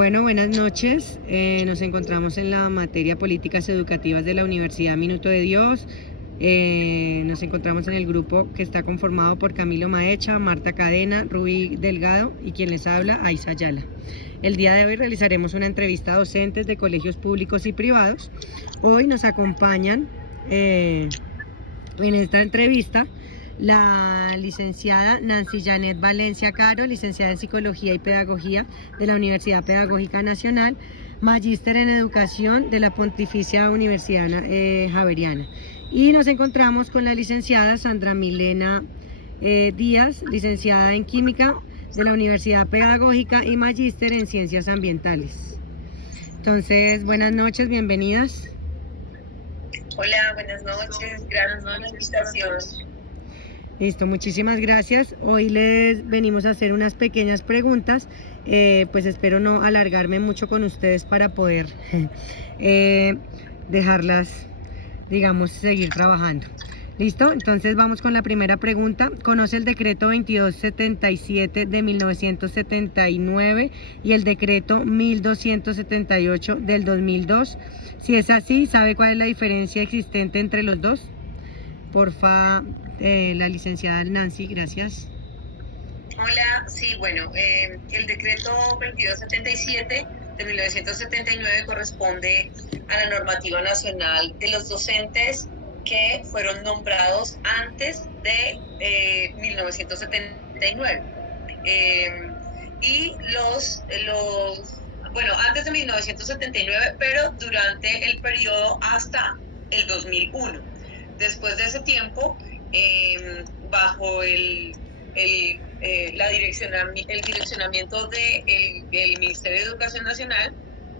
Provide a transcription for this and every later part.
Bueno, buenas noches. Nos encontramos en la materia Políticas Educativas de la Universidad Minuto de Dios. Nos encontramos en el grupo que está conformado por Camilo Maecha, Marta Cadena, Rubí Delgado y quien les habla, Aiza Ayala. El día de hoy realizaremos una entrevista a docentes de colegios públicos y privados. Hoy nos acompañan en esta entrevista la licenciada Nancy Janet Valencia Caro, licenciada en Psicología y Pedagogía de la Universidad Pedagógica Nacional, magíster en Educación de la Pontificia Universidad Javeriana. Y nos encontramos con la licenciada Sandra Milena Díaz, licenciada en Química de la Universidad Pedagógica y magíster en Ciencias Ambientales. Entonces, buenas noches, bienvenidas. Hola, buenas noches, gracias por la invitación. Listo, muchísimas gracias. Hoy les venimos a hacer unas pequeñas preguntas, pues espero no alargarme mucho con ustedes para poder dejarlas, digamos, seguir trabajando. ¿Listo? Entonces vamos con la primera pregunta. ¿Conoce el decreto 2277 de 1979 y el decreto 1278 del 2002? Si es así, ¿sabe cuál es la diferencia existente entre los dos? Porfa, la licenciada Nancy, gracias. Hola, sí, bueno, el decreto 2277 de 1979 corresponde a la normativa nacional de los docentes que fueron nombrados antes de 1979. Bueno, antes de 1979, pero durante el periodo hasta el 2001. Después de ese tiempo, bajo el direccionamiento del Ministerio de Educación Nacional,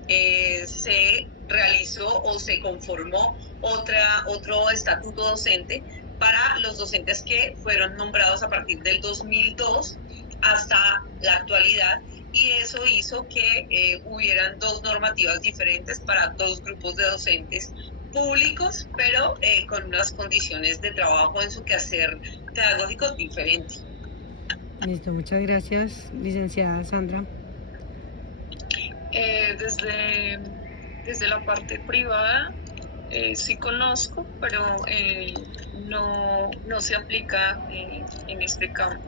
se realizó o se conformó otro estatuto docente para los docentes que fueron nombrados a partir del 2002 hasta la actualidad, y eso hizo que hubieran dos normativas diferentes para dos grupos de docentes públicos, pero con unas condiciones de trabajo en su quehacer pedagógico diferentes. Listo, muchas gracias, licenciada Sandra. Desde la parte privada sí conozco, pero no se aplica en este campo,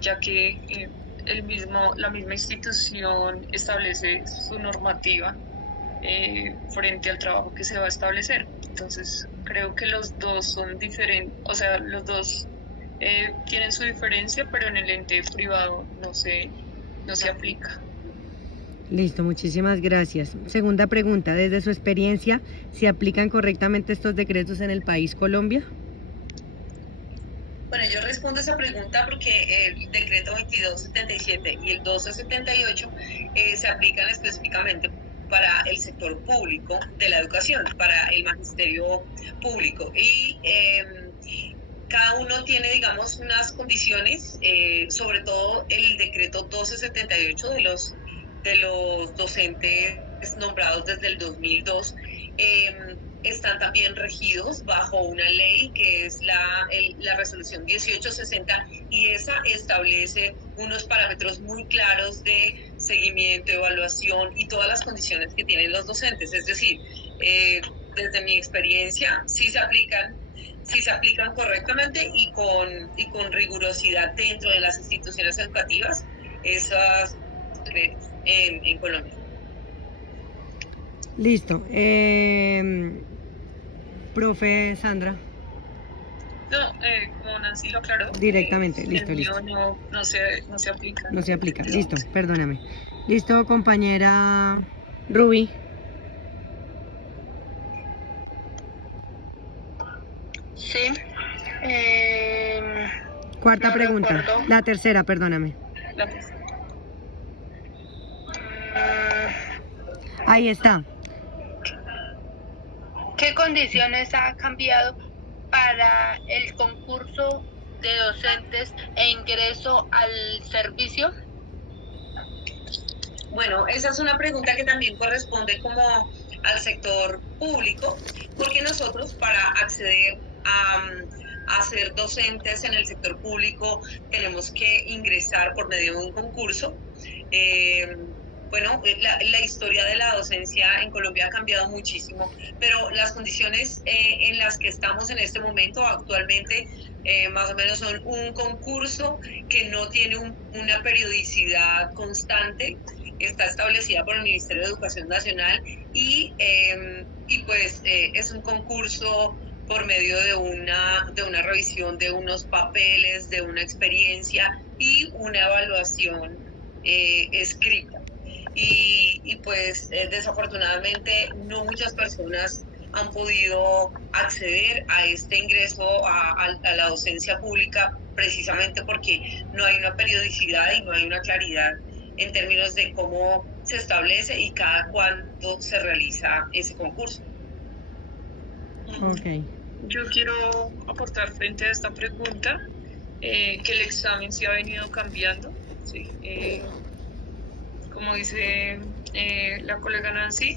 ya que la misma institución establece su normativa frente al trabajo que se va a establecer. Entonces creo que los dos son diferentes, o sea, los dos tienen su diferencia, pero en el ente privado no se aplica. Listo, muchísimas gracias. Segunda pregunta, desde su experiencia, ¿se aplican correctamente estos decretos en el país Colombia? Bueno, yo respondo esa pregunta porque el decreto 2277 y el 1278 se aplican específicamente para el sector público de la educación, para el magisterio público, y cada uno tiene, digamos, unas condiciones, sobre todo el decreto 1278 de los docentes nombrados desde el 2002, están también regidos bajo una ley que es la resolución 1860, y esa establece unos parámetros muy claros de seguimiento, evaluación y todas las condiciones que tienen los docentes. Es decir, desde mi experiencia sí se aplican correctamente y con rigurosidad dentro de las instituciones educativas esas en Colombia. Listo. Profe Sandra. No, como Nancy lo aclaró, directamente, listo. No se aplica. No se aplica, listo, perdóname. Listo, compañera Rubí. Sí. Cuarta no pregunta. recuerdo. La tercera, perdóname. Ahí está. ¿Qué condiciones ha cambiado para el concurso de docentes e ingreso al servicio? Bueno, esa es una pregunta que también corresponde como al sector público, porque nosotros para acceder a ser docentes en el sector público tenemos que ingresar por medio de un concurso. bueno, la historia de la docencia en Colombia ha cambiado muchísimo, pero las condiciones en las que estamos en este momento actualmente más o menos son un concurso que no tiene una periodicidad constante, está establecida por el Ministerio de Educación Nacional y pues es un concurso por medio de una revisión de unos papeles, de una experiencia y una evaluación escrita. Y pues desafortunadamente no muchas personas han podido acceder a este ingreso a la docencia pública precisamente porque no hay una periodicidad y no hay una claridad en términos de cómo se establece y cada cuánto se realiza ese concurso. Ok. Yo quiero aportar frente a esta pregunta que el examen se ha venido cambiando. Sí, como dice la colega Nancy,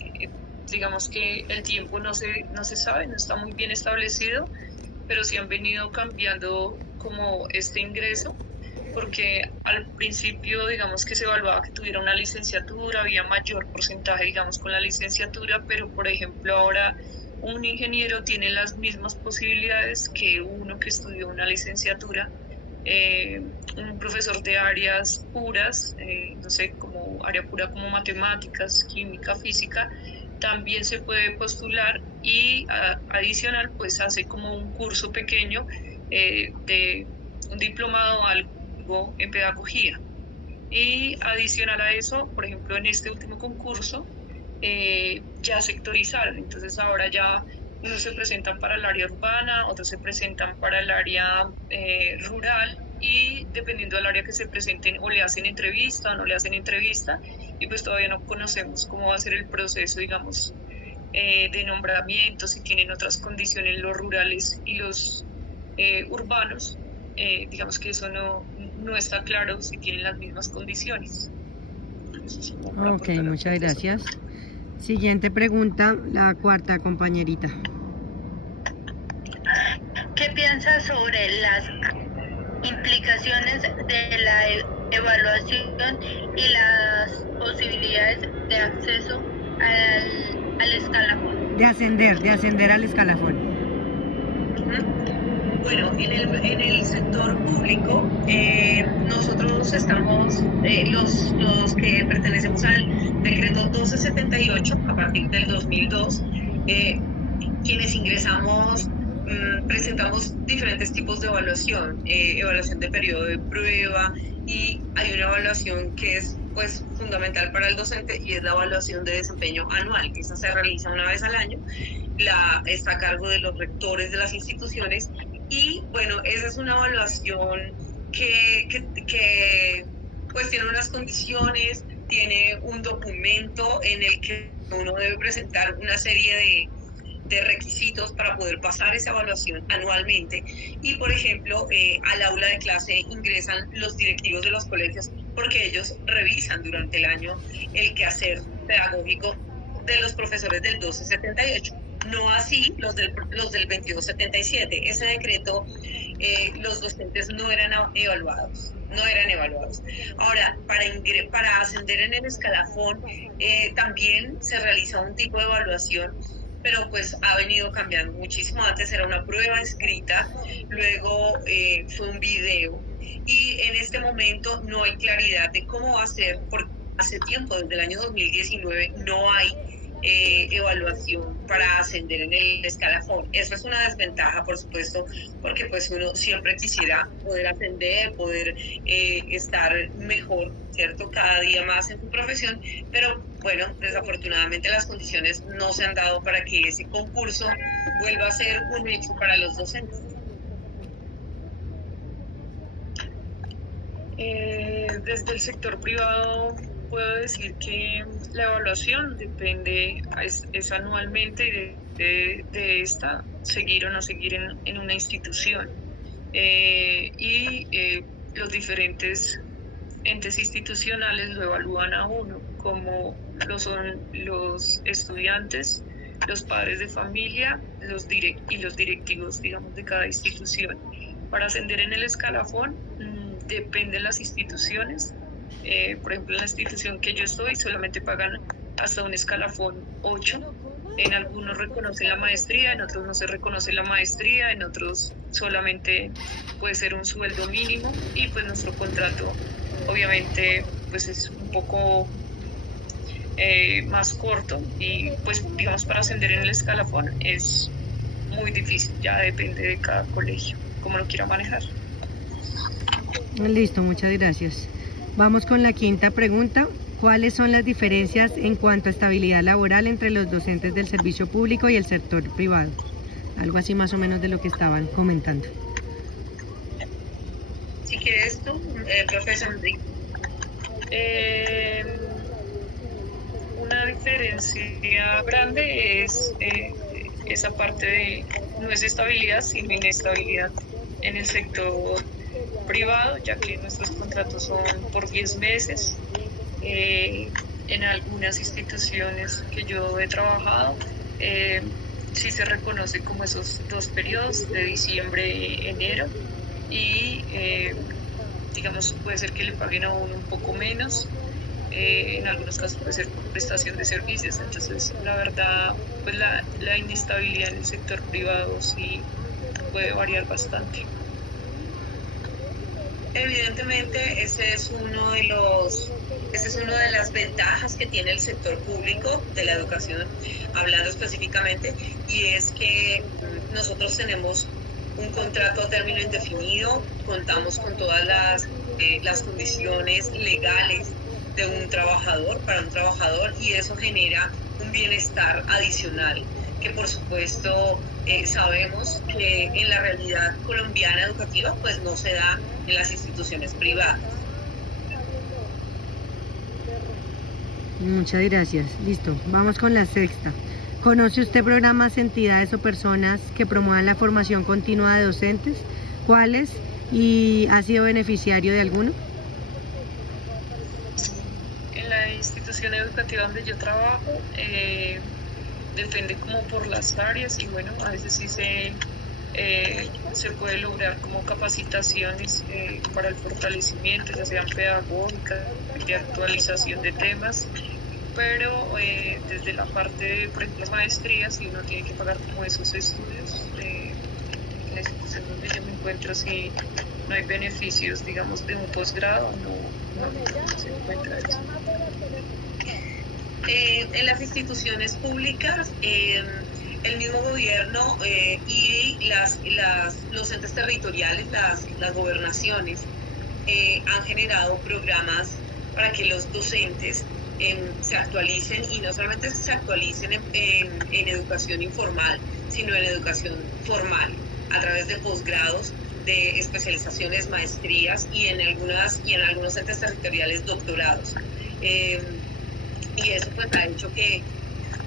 digamos que el tiempo no se sabe, no está muy bien establecido, pero sí han venido cambiando como este ingreso, porque al principio digamos que se evaluaba que tuviera una licenciatura, había mayor porcentaje digamos con la licenciatura, pero por ejemplo ahora un ingeniero tiene las mismas posibilidades que uno que estudió una licenciatura. Un profesor de áreas puras, no sé, como área pura como matemáticas, química, física, también se puede postular y adicional pues hace como un curso pequeño de un diplomado o algo en pedagogía. Y adicional a eso, por ejemplo, en este último concurso ya sectorizaron, entonces ahora ya unos se presentan para el área urbana, otros se presentan para el área rural y dependiendo del área que se presenten o le hacen entrevista o no le hacen entrevista y pues todavía no conocemos cómo va a ser el proceso, digamos, de nombramiento, si tienen otras condiciones los rurales y los urbanos, digamos que eso no está claro si tienen las mismas condiciones. Ok, muchas gracias. Siguiente pregunta, la cuarta compañerita. ¿Qué piensas sobre las implicaciones de la evaluación y las posibilidades de acceso al escalafón? De ascender al escalafón. Bueno, en el sector público, nosotros estamos, los que pertenecemos al decreto 1278, a partir del 2002, quienes ingresamos, presentamos diferentes tipos de evaluación, evaluación de periodo de prueba, y hay una evaluación que es pues fundamental para el docente y es la evaluación de desempeño anual, que esa se realiza una vez al año, está a cargo de los rectores de las instituciones. Y bueno, esa es una evaluación que pues tiene unas condiciones, tiene un documento en el que uno debe presentar una serie de requisitos para poder pasar esa evaluación anualmente. Y por ejemplo, al aula de clase ingresan los directivos de los colegios porque ellos revisan durante el año el quehacer pedagógico de los profesores del 1278. No así los del 2277. Ese decreto, los docentes no eran evaluados. Ahora, para ascender en el escalafón, también se realiza un tipo de evaluación, pero pues ha venido cambiando muchísimo. Antes era una prueba escrita, luego fue un video, y en este momento no hay claridad de cómo va a ser, porque hace tiempo, desde el año 2019, no hay evaluación para ascender en el escalafón. Eso es una desventaja, por supuesto, porque pues uno siempre quisiera poder ascender, poder estar mejor, ¿cierto? Cada día más en su profesión, pero bueno, desafortunadamente las condiciones no se han dado para que ese concurso vuelva a ser un hecho para los docentes. Desde el sector privado puedo decir que la evaluación depende, es anualmente de esta, seguir o no seguir en una institución. Los diferentes entes institucionales lo evalúan a uno, como lo son los estudiantes, los padres de familia y los directivos, digamos, de cada institución. Para ascender en el escalafón, depende de las instituciones. Por ejemplo, en la institución que yo estoy solamente pagan hasta un escalafón 8. En algunos reconocen la maestría, en otros no se reconoce la maestría, en otros solamente puede ser un sueldo mínimo, y pues nuestro contrato obviamente pues es un poco más corto, y pues digamos para ascender en el escalafón es muy difícil, ya depende de cada colegio cómo lo quiera manejar. Listo, muchas gracias. Vamos con la quinta pregunta. ¿Cuáles son las diferencias en cuanto a estabilidad laboral entre los docentes del servicio público y el sector privado? Algo así más o menos de lo que estaban comentando. Si quieres tú, profesor Enrique. Una diferencia grande es esa parte de, no es estabilidad, sino inestabilidad en el sector privado, ya que nuestros contratos son por 10 meses. En algunas instituciones que yo he trabajado, sí se reconoce como esos 2 periodos de diciembre y enero, y digamos puede ser que le paguen a uno un poco menos, en algunos casos puede ser por prestación de servicios. Entonces la verdad pues la inestabilidad en el sector privado sí puede variar bastante. Evidentemente ese es uno de las ventajas que tiene el sector público de la educación, hablando específicamente, y es que nosotros tenemos un contrato a término indefinido, contamos con todas las condiciones legales de un trabajador, para un trabajador, y eso genera un bienestar adicional que por supuesto sabemos que en la realidad colombiana educativa pues no se da en las instituciones privadas. Muchas gracias. Listo, vamos con la sexta. ¿Conoce usted programas, entidades o personas que promuevan la formación continua de docentes? ¿Cuáles? ¿Y ha sido beneficiario de alguno? En la institución educativa donde yo trabajo, depende como por las áreas, y bueno, a veces sí se puede lograr como capacitaciones para el fortalecimiento, ya sean pedagógicas, de actualización de temas, pero desde la parte de, por ejemplo, maestrías, si uno tiene que pagar como esos estudios, en la institución donde yo me encuentro, si no hay beneficios, digamos, de un posgrado, no se encuentra eso. En las instituciones públicas, el mismo gobierno y los entes territoriales, las gobernaciones, han generado programas para que los docentes se actualicen, y no solamente se actualicen en educación informal, sino en educación formal, a través de posgrados, de especializaciones, maestrías, y en algunos entes territoriales doctorados. Y eso pues ha hecho que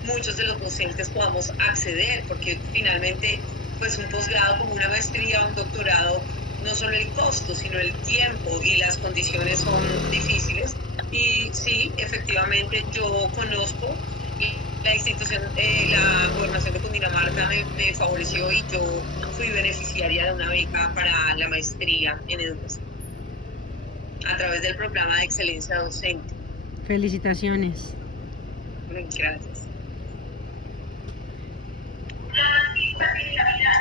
muchos de los docentes podamos acceder, porque finalmente pues un posgrado como una maestría o un doctorado, no solo el costo, sino el tiempo y las condiciones son difíciles. Y sí, efectivamente yo conozco, y la institución, la gobernación de Cundinamarca me favoreció, y yo fui beneficiaria de una beca para la maestría en educación a través del programa de excelencia docente. Felicitaciones. Gracias.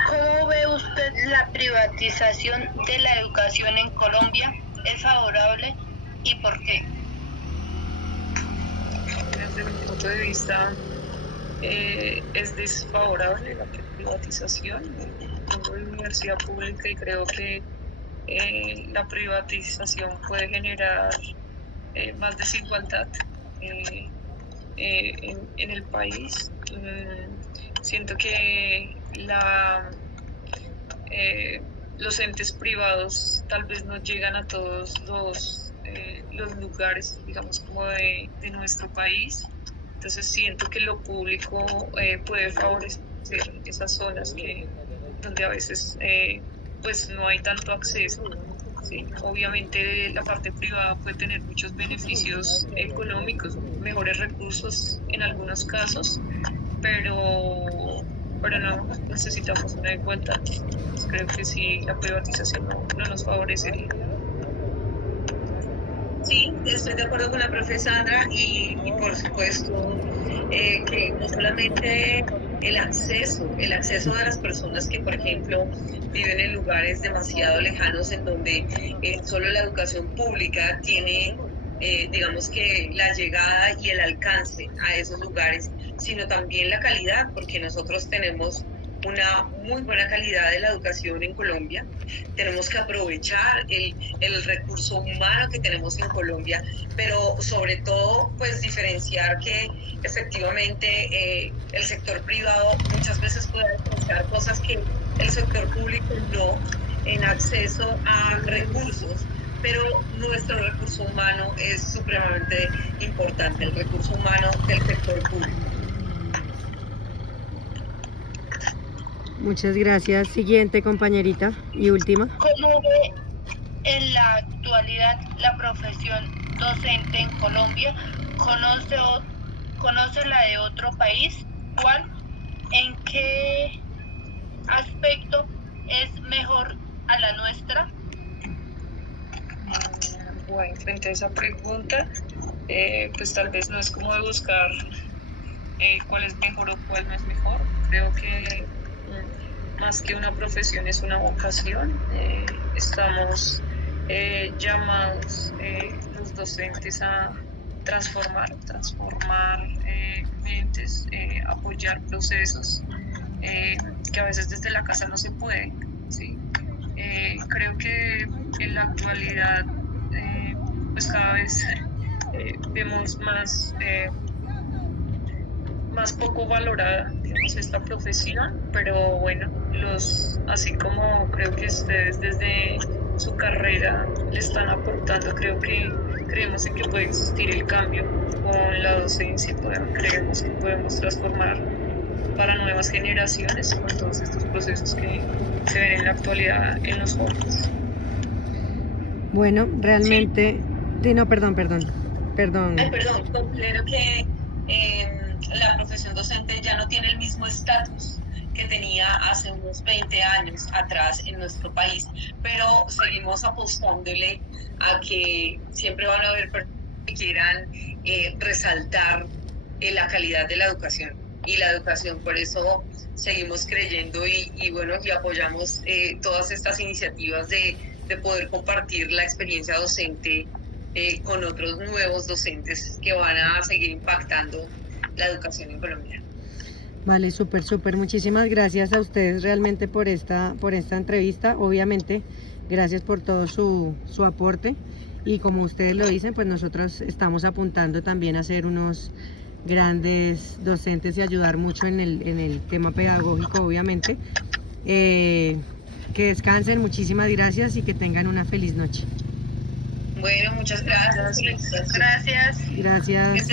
¿Cómo ve usted la privatización de la educación en Colombia? ¿Es favorable y por qué? Desde mi punto de vista, es desfavorable la privatización. Tengo universidad pública y creo que la privatización puede generar más desigualdad en el país. Siento que los entes privados tal vez no llegan a todos los lugares, digamos, como de nuestro país. Entonces siento que lo público puede favorecer esas zonas donde a veces pues no hay tanto acceso. Sí, obviamente la parte privada puede tener muchos beneficios económicos, mejores recursos en algunos casos, pero no necesitamos una igualdad. Creo que sí, la privatización no nos favorecería. Sí, estoy de acuerdo con la profe Sandra y por supuesto que no solamente el acceso de las personas que, por ejemplo, viven en lugares demasiado lejanos en donde solo la educación pública tiene, digamos que la llegada y el alcance a esos lugares, sino también la calidad, porque nosotros tenemos una muy buena calidad de la educación en Colombia. Tenemos que aprovechar el recurso humano que tenemos en Colombia, pero sobre todo pues diferenciar que efectivamente el sector privado muchas veces puede alcanzar cosas que el sector público no, en acceso a recursos, pero nuestro recurso humano es supremamente importante, el recurso humano del sector público. Muchas gracias. Siguiente compañerita y última. ¿Cómo ve en la actualidad la profesión docente en Colombia? ¿Conoce la de otro país? ¿Cuál? ¿En qué aspecto es mejor a la nuestra? Bueno, frente a esa pregunta, pues tal vez no es como de buscar cuál es mejor o cuál no es mejor. Creo que más que una profesión es una vocación. Estamos llamados los docentes a transformar mentes, apoyar procesos que a veces desde la casa no se puede, ¿sí? Creo que en la actualidad pues cada vez vemos más poco valorada, digamos, esta profesión, pero bueno, así como creo que ustedes desde su carrera le están aportando, creemos en que puede existir el cambio con la docencia, creemos que podemos transformar para nuevas generaciones con todos estos procesos que se ven en la actualidad en los jóvenes. Bueno, realmente... Sí, no, perdón. Considero que la profesión docente ya no tiene el mismo estatus que tenía hace unos 20 años atrás en nuestro país, pero seguimos apostándole a que siempre van a haber personas que quieran resaltar la calidad de la educación y la educación. Por eso seguimos creyendo y apoyamos todas estas iniciativas de poder compartir la experiencia docente con otros nuevos docentes que van a seguir impactando la educación en Colombia. Vale, súper. Muchísimas gracias a ustedes realmente por esta entrevista. Obviamente, gracias por todo su aporte. Y como ustedes lo dicen, pues nosotros estamos apuntando también a ser unos grandes docentes y ayudar mucho en el tema pedagógico, obviamente. Que descansen, muchísimas gracias y que tengan una feliz noche. Bueno, muchas gracias. Gracias. Gracias.